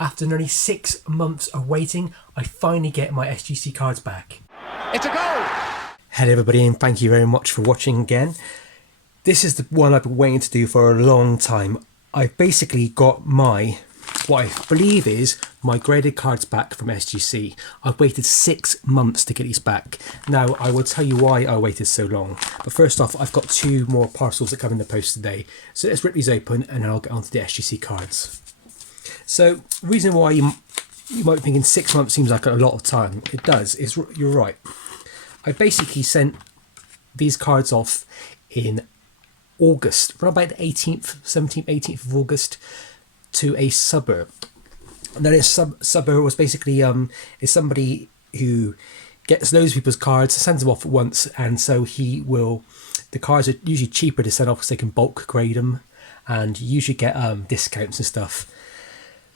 After nearly 6 months of waiting, I finally get my SGC cards back. It's a goal! Hello everybody, and thank you very much for watching again. This is the one I've been waiting to do for a long time. I've basically got what I believe is my graded cards back from SGC. I've waited 6 months to get these back. Now, I will tell you why I waited so long. But first off, I've got 2 more parcels that come in the post today. So let's rip these open and then I'll get onto the SGC cards. So, the reason why you might be thinking 6 months seems like a lot of time. It does. You're right. I basically sent these cards off in August, around about the 18th, 17th, 18th of August, to a suburb. And then this suburb was basically is somebody who gets loads of people's cards, sends them off at once, and so the cards are usually cheaper to send off because they can bulk grade them, and you usually get discounts and stuff.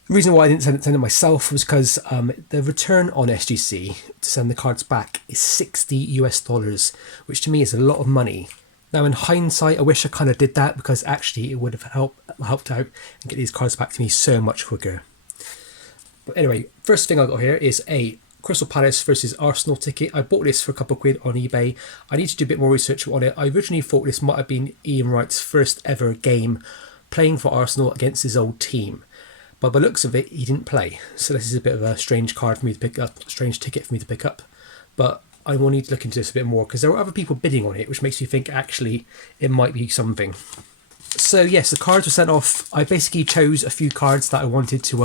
The reason why I didn't send it myself was because the return on SGC to send the cards back is $60 US, which to me is a lot of money. Now, in hindsight, I wish I kind of did that because actually it would have helped out and get these cards back to me so much quicker. But anyway, first thing I got here is a Crystal Palace versus Arsenal ticket. I bought this for a couple of quid on eBay. I need to do a bit more research on it. I originally thought this might have been Ian Wright's first ever game playing for Arsenal against his old team. But by the looks of it, he didn't play. So this is a bit of a strange card for me to pick up, strange ticket for me to pick up. But I will need to look into this a bit more because there were other people bidding on it, which makes me think actually it might be something. So yes, the cards were sent off. I basically chose a few cards that I wanted to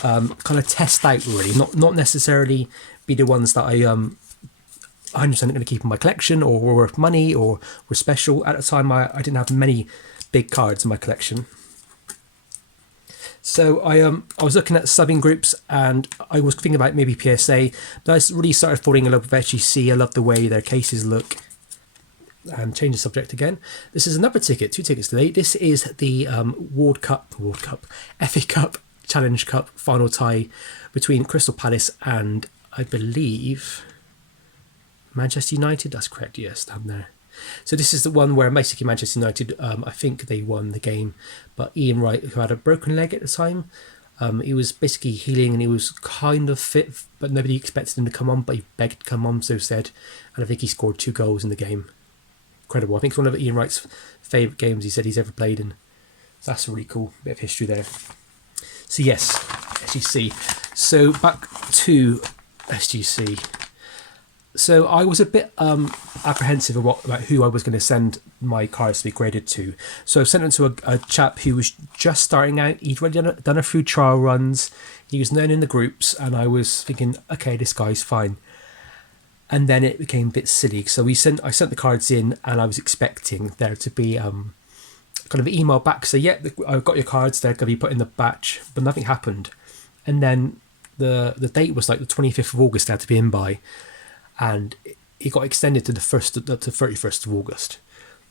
kind of test out, really, not necessarily be the ones that I 100% going to keep in my collection or were worth money or were special. At the time, I didn't have many big cards in my collection. So I was looking at subbing groups and I was thinking about maybe PSA, but I really started falling in love with SGC. I love the way their cases look. And change the subject again. This is another ticket, 2 tickets today. This is the World Cup, FA Cup, Challenge Cup final tie between Crystal Palace and I believe Manchester United. That's correct, yes, down there. So this is the one where basically Manchester United, I think they won the game, but Ian Wright, who had a broken leg at the time, he was basically healing and he was kind of fit, but nobody expected him to come on, but he begged to come on, so said, and I think he scored 2 goals in the game. Incredible. I think it's one of Ian Wright's favourite games he said he's ever played in. So that's a really cool bit of history there. So yes, SGC. So back to SGC. So I was a bit apprehensive about who I was going to send my cards to be graded to. So I sent them to a chap who was just starting out. He'd already done a few trial runs. He was known in the groups, and I was thinking, okay, this guy's fine. And then it became a bit silly. So I sent the cards in, and I was expecting there to be kind of an email back. So yeah, I've got your cards. They're going to be put in the batch, but nothing happened. And then the date was like the 25th of August. They had to be in by. And it got extended to the 31st of August,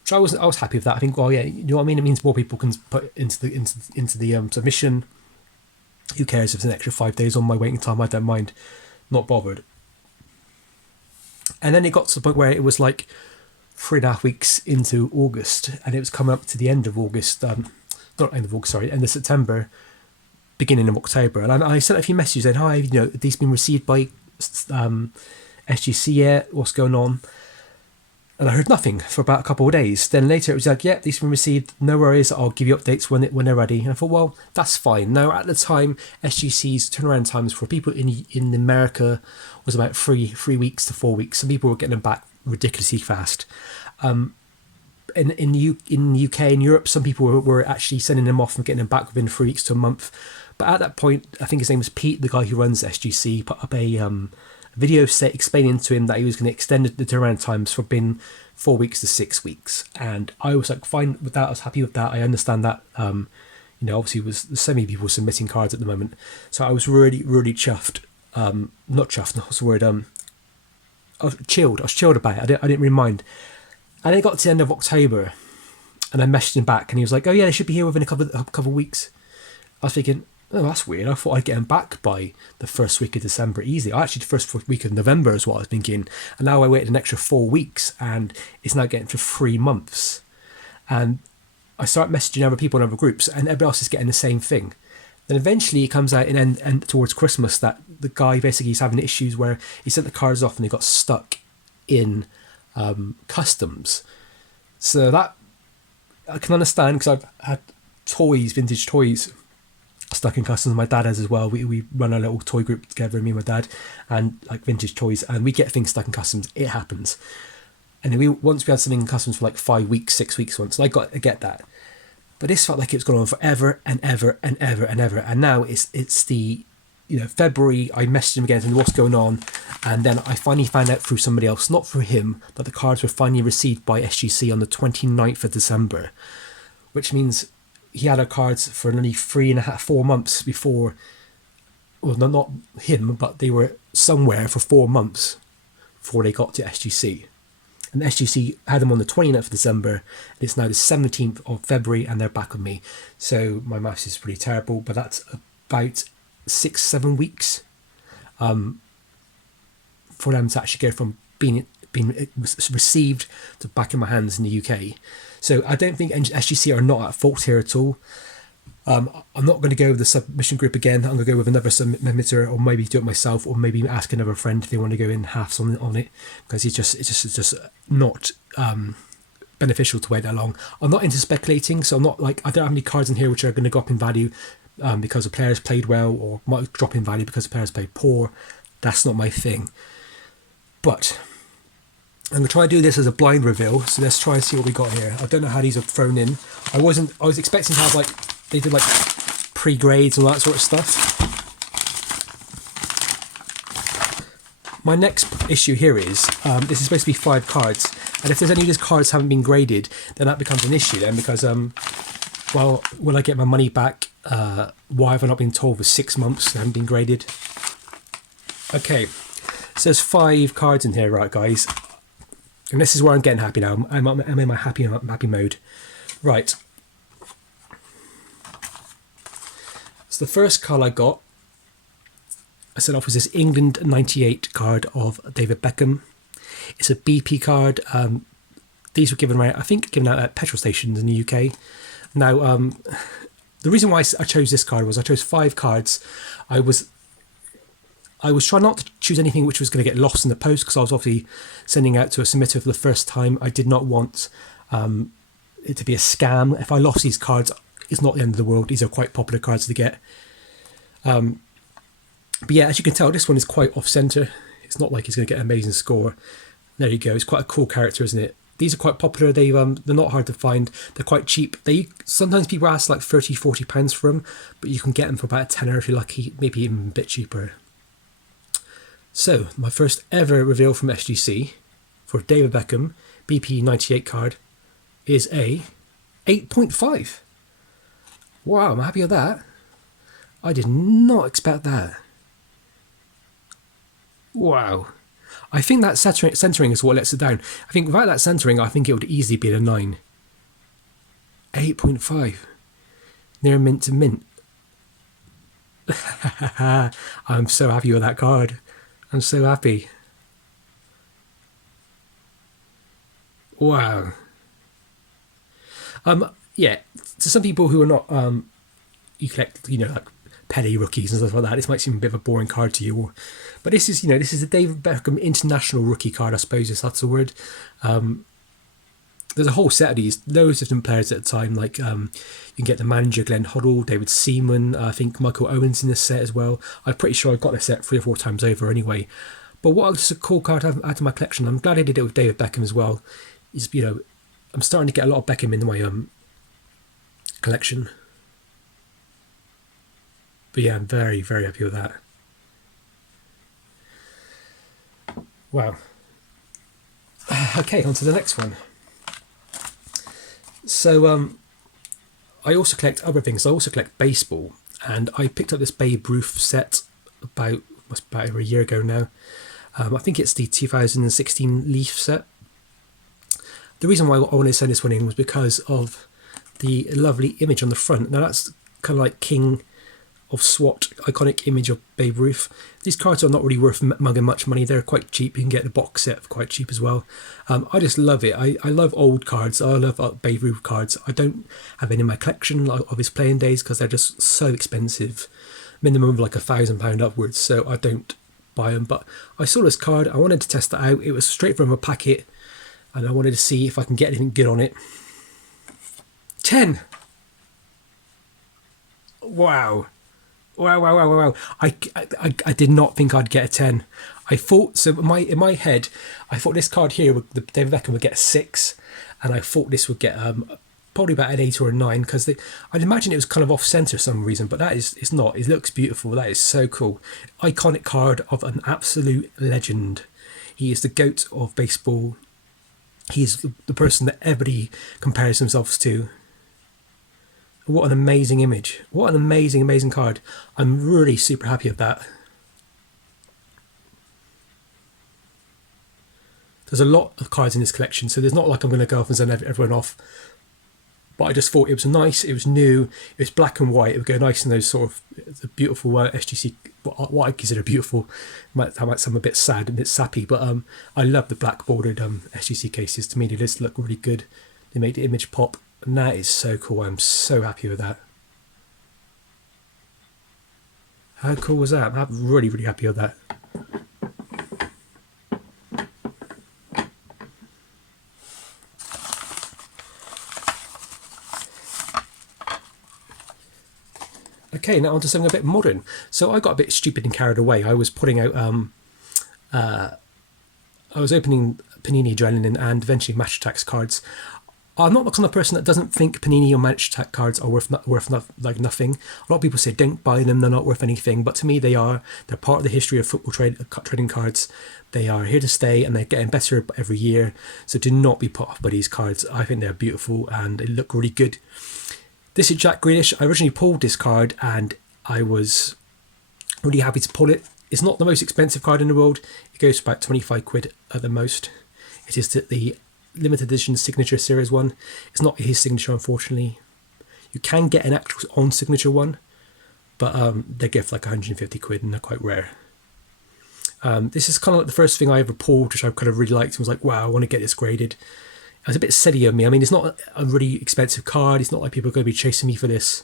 which I was happy with that. I think, well, yeah, you know what I mean. It means more people can put into the submission. Who cares if it's an extra 5 days on my waiting time? I don't mind, not bothered. And then it got to the point where it was like 3.5 weeks into August, and it was coming up to the end of August, not end of August, sorry, end of September, beginning of October, and I sent a few messages saying, "Hi, have these been received by SGC yet? What's going on?" And I heard nothing for about a couple of days. Then later it was like, "Yeah, these have been received. No worries. I'll give you updates when they're ready." And I thought, well, that's fine. Now at the time, SGC's turnaround times for people in America was about 3 weeks to 4 weeks. Some people were getting them back ridiculously fast. In the UK and Europe, some people were actually sending them off and getting them back within 3 weeks to a month. But at that point, I think his name was Pete, the guy who runs SGC, put up a video set explaining to him that he was going to extend the turnaround times from being 4 weeks to 6 weeks. And I was like, fine with that. I was happy with that. I understand that. Obviously, there's so many people submitting cards at the moment. So I was really, really chuffed. Not chuffed, what's the word? I was chilled. I was chilled about it. I didn't really mind. And then it got to the end of October, and I messaged him back, and he was like, "Oh yeah, they should be here within a couple of weeks." I was thinking, oh, that's weird. I thought I'd get them back by the first week of December easily. Actually, the first week of November is what I was thinking. And now I waited an extra 4 weeks, and it's now getting to 3 months. And I start messaging other people in other groups, and everybody else is getting the same thing. Then eventually it comes out and towards Christmas that the guy basically is having issues where he sent the cards off and they got stuck in customs. So that I can understand, because I've had vintage toys stuck in customs. My dad has as well. We run a little toy group together, me and my dad, and like vintage toys, and we get things stuck in customs. It happens. And then once we had something in customs for like 5 weeks, 6 weeks once. So I get that. But this felt like it was going on forever and ever and ever and ever. And now it's the, February, I messaged him again saying what's going on. And then I finally found out through somebody else, not through him, that the cards were finally received by SGC on the 29th of December, which means he had our cards for nearly 4 months before, well, not him, but they were somewhere for 4 months before they got to SGC. And SGC had them on the 29th of December, and it's now the 17th of February, and they're back with me. So my maths is pretty terrible, but that's about 6-7 weeks for them to actually go from being received to back in my hands in the UK. So I don't think SGC are not at fault here at all. I'm not going to go with the submission group again. I'm going to go with another submitter, or maybe do it myself, or maybe ask another friend if they want to go in halves on it, because it's just not beneficial to wait that long. I'm not into speculating, so I don't have any cards in here which are going to go up in value because the players played well, or might drop in value because the players played poor. That's not my thing. But I'm going to try and do this as a blind reveal, so let's try and see what we got here. I don't know how these are thrown in. I was expecting to have they did pre-grades and all that sort of stuff. My next issue here is, this is supposed to be 5 cards, and if there's any of these cards haven't been graded, then that becomes an issue then, because, will I get my money back? Why have I not been told for 6 months they haven't been graded? Okay, so there's 5 cards in here, right, guys? And this is where I'm getting happy now. I'm in my happy mode. Right. So the first card I got, I set off with this England 98 card of David Beckham. It's a BP card. These were given out at petrol stations in the UK. Now, the reason why I chose this card was I chose 5 cards. I was trying not to choose anything which was going to get lost in the post, because I was obviously sending out to a submitter for the first time. I did not want it to be a scam. If I lost these cards, it's not the end of the world. These are quite popular cards to get. But yeah, as you can tell, this one is quite off-centre. It's not like he's going to get an amazing score. There you go. It's quite a cool character, isn't it? These are quite popular. They're not hard to find. They're quite cheap. Sometimes people ask like £30-40 for them, but you can get them for about a tenner if you're lucky, maybe even a bit cheaper. So, my first ever reveal from SGC for David Beckham BP 98 card is a 8.5. Wow, I'm happy with that. I did not expect that. Wow. I think that centering is what lets it down. I think without that centering, I think it would easily be a 9. 8.5. Near mint to mint. I'm so happy with that card. I'm so happy. Wow. Yeah, to some people who are not, you collect, like penny rookies and stuff like that, this might seem a bit of a boring card to you. But this is, this is the David Beckham International Rookie card, I suppose, if that's the word. There's a whole set of these, loads of different players at the time, like you can get the manager Glenn Hoddle, David Seaman, I think Michael Owen's in this set as well. I'm pretty sure I got this set 3 or 4 times over anyway. But just a cool card to add to my collection. I'm glad I did it with David Beckham as well. I'm starting to get a lot of Beckham in my collection. But yeah, I'm very, very happy with that. Wow. Okay, on to the next one. So I also collect other things. I also collect baseball, and I picked up this Babe Ruth set about over a year ago now. I think it's the 2016 Leaf set. The reason why I wanted to send this one in was because of the lovely image on the front. Now that's kind of like king of SWAT, iconic image of Babe Ruth. These cards are not really worth mugging much money. They're quite cheap. You can get the box set for quite cheap as well. I just love it. I love old cards. I love Babe Ruth cards. I don't have any in my collection of his playing days because they're just so expensive. Minimum of like £1,000 upwards, so I don't buy them. But I saw this card. I wanted to test it out. It was straight from a packet, and I wanted to see if I can get anything good on it. 10. Wow. Wow. I did not think I'd get a 10. I thought, so in my head, I thought this card here, David Beckham would get a 6, and I thought this would get probably about an 8 or a 9, because I'd imagine it was kind of off-centre for some reason, but it's not. It looks beautiful. That is so cool. Iconic card of an absolute legend. He is the GOAT of baseball. He is the person that everybody compares themselves to. What an amazing image. What an amazing card. I'm really super happy with that. There's a lot of cards in this collection, so there's not like I'm going to go off and send everyone off. But I just thought it was nice, it was new, it was black and white. It would go nice in those sort of the beautiful SGC, what I consider beautiful. That might sound a bit sad, a bit sappy, but I love the black bordered SGC cases. To me, they just look really good. They make the image pop. And that is so cool. I'm so happy with that. How cool was that? I'm really happy with that. Okay, now on to something a bit modern. So I got a bit stupid and carried away. I was putting out, I was opening Panini Adrenaline and eventually Match Attax cards. I'm not the kind of person that doesn't think Panini or Match Attax cards are worth nothing. A lot of people say don't buy them, they're not worth anything. But to me, they are. They're part of the history of football trading cards. They are here to stay, and they're getting better every year. So do not be put off by these cards. I think they're beautiful and they look really good. This is Jack Grealish. I originally pulled this card and I was really happy to pull it. It's not the most expensive card in the world. It goes for about 25 quid at the most. It is the limited edition signature series one. It's not his signature, unfortunately. You can get an actual on signature one, but they go for like 150 quid and they're quite rare. This is kind of like the first thing I ever pulled, which I kind of really liked. I was like, wow, I want to get this graded. It was a bit silly of me. I mean, it's not a really expensive card. It's not like people are going to be chasing me for this.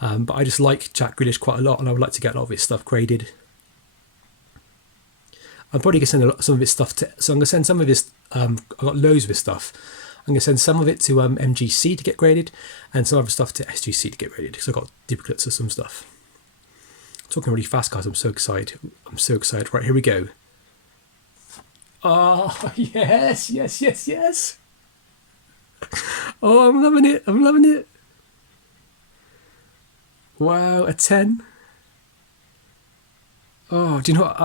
But I just like Jack Grealish quite a lot, and I would like to get a lot of his stuff graded. I'm probably going to send some of his stuff to... So I'm going to send some of his... I've got loads of his stuff. I'm going to send some of it to MGC to get graded, and some other stuff to SGC to get graded, because I've got duplicates of some stuff. I'm talking really fast, guys. I'm so excited. Right, here we go. Oh, yes. Oh, I'm loving it. Wow, a 10. Oh, do you know what?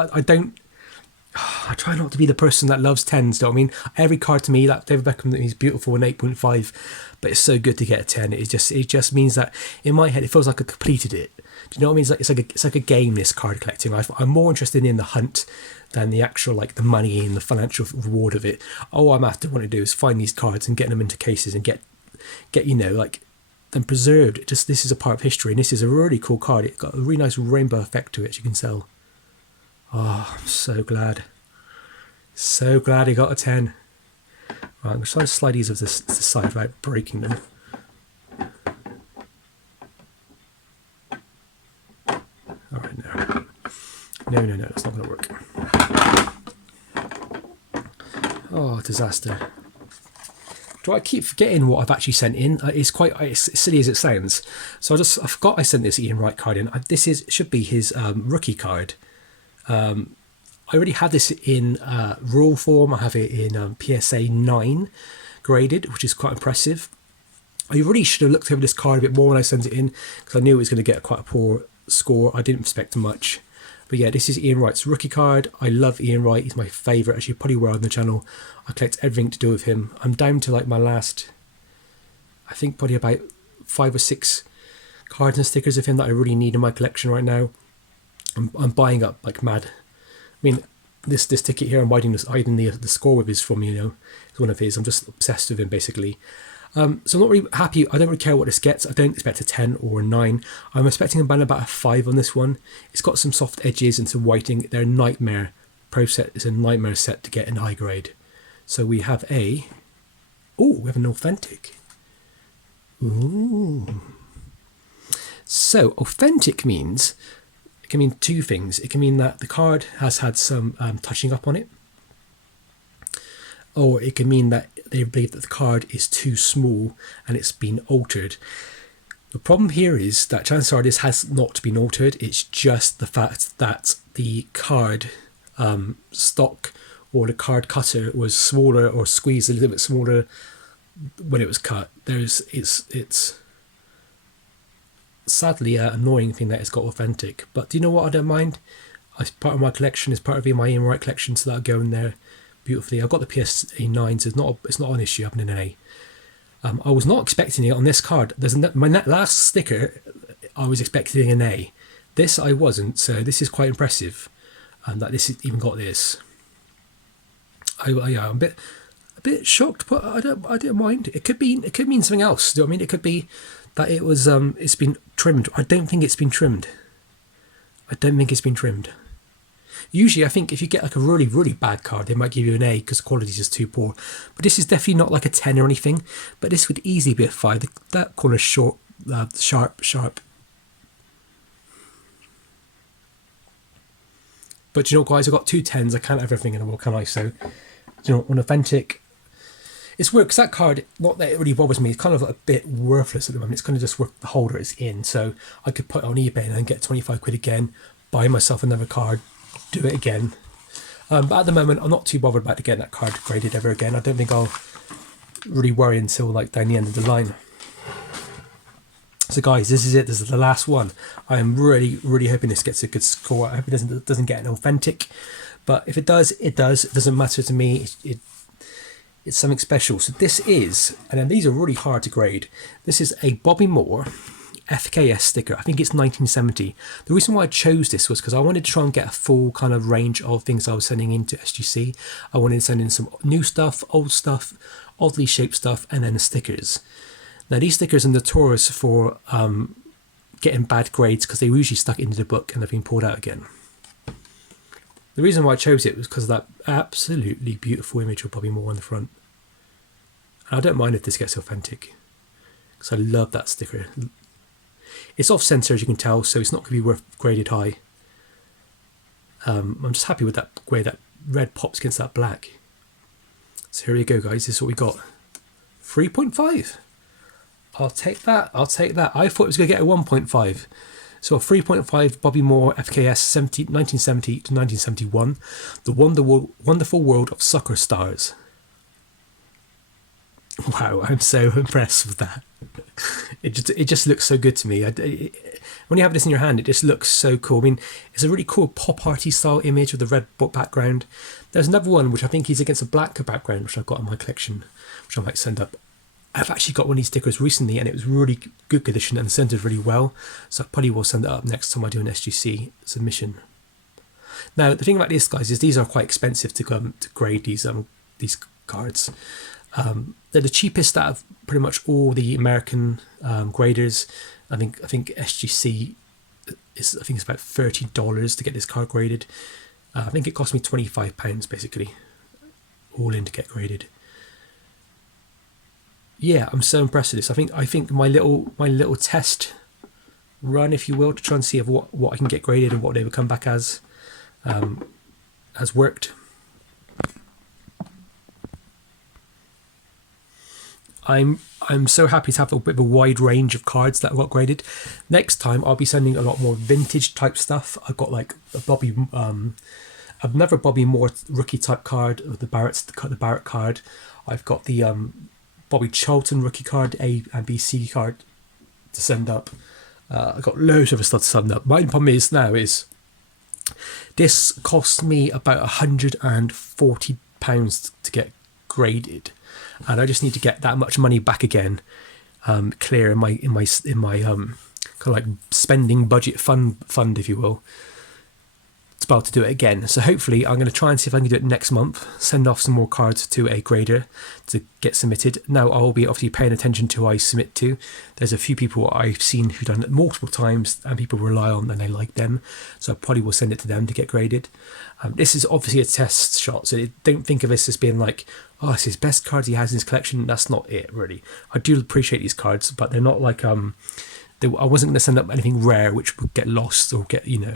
I try not to be the person that loves 10s, do you know what I mean? Every card to me, that David Beckham, he's beautiful, an 8.5, but it's so good to get a 10. It just means that in my head, it feels like I completed it. Do you know what I mean? It's like a game, this card collecting. I'm more interested in the hunt than the actual, like, the money and the financial reward of it. All I'm after want to do is find these cards and get them into cases and get them preserved. This is a part of history, and this is a really cool card. It's got a really nice rainbow effect to it, as you can tell. Oh, I'm so glad. So glad he got a 10. Right, I'm going to try to slide these of this to the side without breaking them. Alright, no, that's not going to work. Oh, disaster. Do I keep forgetting what I've actually sent in? It's silly as it sounds. So I forgot I sent this Ian Wright card in. This should be his rookie card. I already have this in rule form. I have it in PSA 9 graded, which is quite impressive. I really should have looked over this card a bit more when I sent it in, because I knew it was going to get quite a poor score. I didn't expect much. But yeah, this is Ian Wright's rookie card. I love Ian Wright. He's my favourite, as you probably were on the channel. I collect everything to do with him. I'm down to like my last, I think probably about 5 or 6 cards and stickers of him that I really need in my collection right now. I'm buying up like mad. I mean, this ticket here, I'm hiding the score with, is from, it's one of his. I'm just obsessed with him, basically. So I'm not really happy. I don't really care what this gets. I don't expect a 10 or a 9. I'm expecting about a 5 on this one. It's got some soft edges and some whiting. They're a nightmare process. It's a nightmare set to get in high grade. So we have we have an authentic. Ooh. So authentic means, it can mean two things. It can mean that the card has had some touching up on it, or it can mean that they believe that the card is too small and it's been altered. The problem here is that chances are this has not been altered. It's just the fact that the card stock or the card cutter was smaller or squeezed a little bit smaller when it was cut. It's sadly an annoying thing that it's got authentic. But do you know what? I don't mind. It's part of my collection. It's part of my Wright collection, so that'll go in there beautifully. I've got the PSA 9, so it's not an issue having an A. I was not expecting it on this card. My last sticker, I was expecting an A. This I wasn't, so this is quite impressive. That this has even got this. I'm a bit shocked, but I don't mind. It could mean something else. Do you know what I mean? It could be that it was it's been trimmed. I don't think it's been trimmed. Usually, I think if you get like a really, really bad card, they might give you an A because the quality is just too poor. But this is definitely not like a 10 or anything. But this would easily be a 5. That corner's short, sharp. But you know, guys, I've got 2 10s. I can't have everything in the world, can I? So, you know, on authentic, it's weird because that card, not that it really bothers me, it's kind of a bit worthless at the moment. It's kind of just worth the holder it's in. So I could put it on eBay and then get 25 quid again, buy myself another card, do it again. But at the moment, I'm not too bothered about getting that card graded ever again. I don't think I'll really worry until like down the end of the line. So guys, this is it. This is the last one. I am really, really hoping this gets a good score. I hope it doesn't get an authentic. But if it does, it does. It doesn't matter to me. It's something special. So this is, and then these are really hard to grade. This is a Bobby Moore FKS sticker. I think it's 1970. The reason why I chose this was because I wanted to try and get a full kind of range of things I was sending into SGC. I wanted to send in some new stuff, old stuff, oddly shaped stuff, and then the stickers. Now these stickers are notorious for getting bad grades because they were usually stuck into the book and they've been pulled out again. The reason why I chose it was because of that absolutely beautiful image of Bobby Moore on the front. And I don't mind if this gets authentic because I love that sticker. It's off center, as you can tell, so it's not going to be worth graded high. I'm just happy with that way that red pops against that black. So here you go, guys. This is what we got. 3.5. I'll take that. I thought it was going to get a 1.5. So a 3.5 Bobby Moore FKS 1970 to 1971. The Wonderful World of Soccer Stars. Wow, I'm so impressed with that. It just looks so good to me. When you have this in your hand, it just looks so cool. I mean, it's a really cool pop arty style image with the red background. There's another one which I think is against a black background, which I've got in my collection, which I might send up. I've actually got one of these stickers recently, and it was really good condition and centered really well. So I probably will send it up next time I do an SGC submission. Now, the thing about this, guys, is these are quite expensive to grade these cards. They're the cheapest out of pretty much all the American graders. I think SGC it's about $30 to get this card graded. I think it cost me £25 basically, all in to get graded. Yeah, I'm so impressed with this. I think my little test run, if you will, to try and see what I can get graded and what they would come back as has worked. I'm so happy to have a bit of a wide range of cards that got graded. Next time I'll be sending a lot more vintage type stuff. I've got like another Bobby Moore rookie type card, the Barrett card. I've got the Bobby Charlton rookie card, A and B C card to send up. I've got loads of stuff to send up. My problem is this cost me about £140 to get graded, and I just need to get that much money back again, clear in my kind of like spending budget fund, if you will. about to do it again. So hopefully I'm going to try and see if I can do it next month, send off some more cards to a grader to get submitted. Now I'll be obviously paying attention to who I submit to. There's a few people I've seen who've done it multiple times and people rely on and they like them, so I probably will send it to them to get graded. This is obviously a test shot, so don't think of this as being like, oh, it's his best cards he has in his collection. That's not it, really. I do appreciate these cards, but they're not like I wasn't going to send up anything rare which would get lost or get, you know.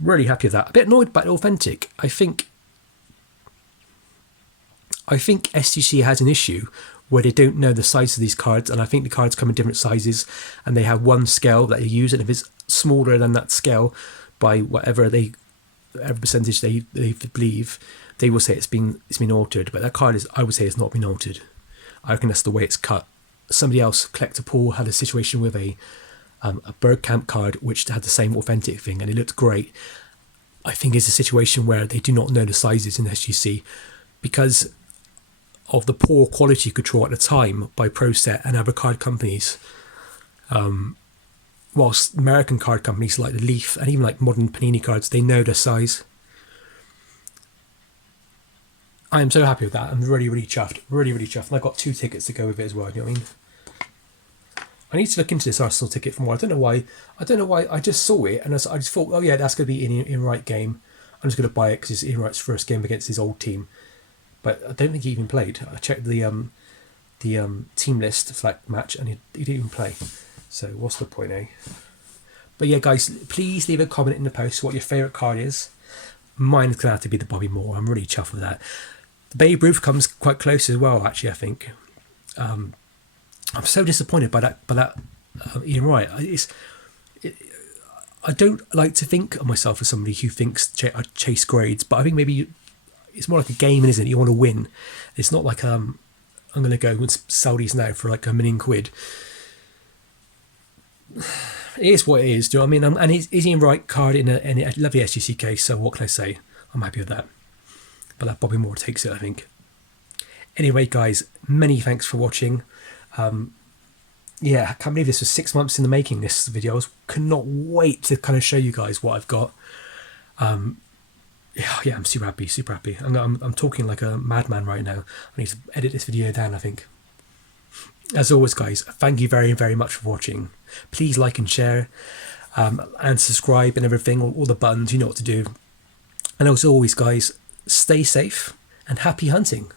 Really happy with that. A bit annoyed by Authentic. I think SGC has an issue where they don't know the size of these cards, and I think the cards come in different sizes, and they have one scale that they use, and if it's smaller than that scale by whatever percentage they believe, they will say it's been altered. But that card I would say it's not been altered. I reckon that's the way it's cut. Somebody else, Collector Paul, had a situation with a Bergkamp card which had the same Authentic thing and it looked great. I think it's a situation where they do not know the sizes in SGC because of the poor quality control at the time by ProSet and other card companies. Whilst American card companies like the Leaf and even like modern Panini cards, they know their size. I am so happy with that. I'm really, really chuffed. Really, really chuffed. And I've got 2 tickets to go with it as well. You know what I mean? I need to look into this Arsenal ticket for more. I don't know why. I just saw it and I just thought, oh yeah, that's going to be in Wright game. I'm just going to buy it because it's in Wright's first game against his old team. But I don't think he even played. I checked the team list for that match and he didn't even play. So what's the point, eh? But yeah, guys, please leave a comment in the post what your favourite card is. Mine is going to have to be the Bobby Moore. I'm really chuffed with that. The Babe Ruth comes quite close as well, actually, I think. I'm so disappointed by that Ian Wright. I don't like to think of myself as somebody who thinks I chase grades, but I think maybe it's more like a game, isn't it? You want to win. It's not like I'm going to go and sell these now for like £1 million. It is what it is. Do you know what I mean? And it's Ian Wright card in a lovely SGC case. So what can I say? I'm happy with that. But that Bobby Moore takes it, I think. Anyway, guys, many thanks for watching. Yeah, I can't believe this was 6 months in the making, this video. I cannot wait to kind of show you guys what I've got. Yeah, I'm super happy. I'm talking like a madman right now. I need to edit this video down, I think. As always, guys, thank you very, very much for watching. Please like and share, and subscribe and everything, all the buttons, you know what to do. And as always, guys, stay safe and happy hunting.